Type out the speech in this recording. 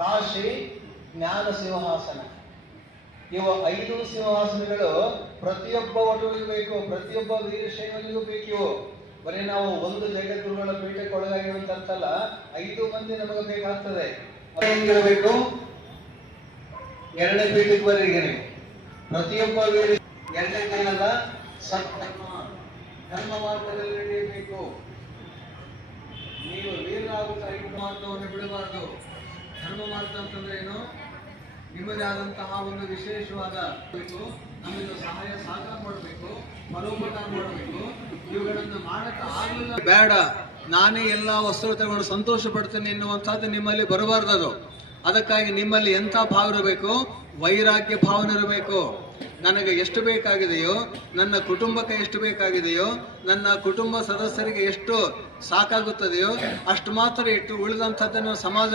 ಕಾಶಿ, ಜ್ಞಾನ ಸಿಂಹಾಸನ. ಇವು 5 ಸಿಂಹಾಸನಗಳು ಪ್ರತಿಯೊಬ್ಬ ಒಟುವಿಗೂ ಬೇಕು, ಪ್ರತಿಯೊಬ್ಬ ವೀರಶೈವನಿಗೂ ಬೇಕು. ಇವು ಬರೀ ನಾವು ಒಂದು ಜಗದ್ಗುರುಗಳ ಪೀಠಕ್ಕೆ ಒಳಗಾಗಿರುವಂತ ಅರ್ಥಲ್ಲ, 5 ಮಂದಿ ನಮಗೆ ಬೇಕಾಗ್ತದೆ. ಹೆಂಗಿರಬೇಕು? 2ನೇ ಪೀಠಕ್ಕೆ ಬರೀಗೆ ನೀವು ಪ್ರತಿಯೊಬ್ಬ ವೀರ 2ನೇ ಕಾಲದ ಸತ್ಕರ್ಮ ಧರ್ಮ ಮಾರ್ಗದಲ್ಲಿ ನಡೆಯಬೇಕು. ನೀವು ವೀರರಾಗುತ್ತಾ ಮಾರ್ಗವನ್ನು ಬಿಡಬಾರದು. ಧರ್ಮ ಮಾರ್ಗ ಅಂತಂದ್ರೆ ಏನು? ನಿಮ್ಮದೇ ಆದಂತಹ ಒಂದು ವಿಶೇಷವಾದ ನಮಗೆ ಸಹಾಯ ಸಹಕಾರ ಮಾಡಬೇಕು, ಪರೋಪಕಾರ ಮಾಡಬೇಕು. ಇವುಗಳನ್ನು ಮಾಡಕ್ಕೆ ಆಗಲಿಲ್ಲ ಬೇಡ, ನಾನೇ ಎಲ್ಲಾ ವಸ್ತು ತಗೊಂಡು ಸಂತೋಷ ಪಡ್ತೇನೆ ಎನ್ನುವಂತಹದ್ದು ನಿಮ್ಮಲ್ಲಿ ಬರಬಾರ್ದು. ಅದಕ್ಕಾಗಿ ನಿಮ್ಮಲ್ಲಿ ಎಂಥ ಭಾವ ಇರಬೇಕು? ವೈರಾಗ್ಯ ಭಾವನೆ ಇರಬೇಕು. ನನಗೆ ಎಷ್ಟು ಬೇಕಾಗಿದೆಯೋ, ನನ್ನ ಕುಟುಂಬಕ್ಕೆ ಎಷ್ಟು ಬೇಕಾಗಿದೆಯೋ, ನನ್ನ ಕುಟುಂಬ ಸದಸ್ಯರಿಗೆ ಎಷ್ಟು ಸಾಕಾಗುತ್ತದೆಯೋ ಅಷ್ಟು ಮಾತ್ರ ಇಟ್ಟು ಉಳಿದಂಥದ್ದನ್ನು ಸಮಾಜ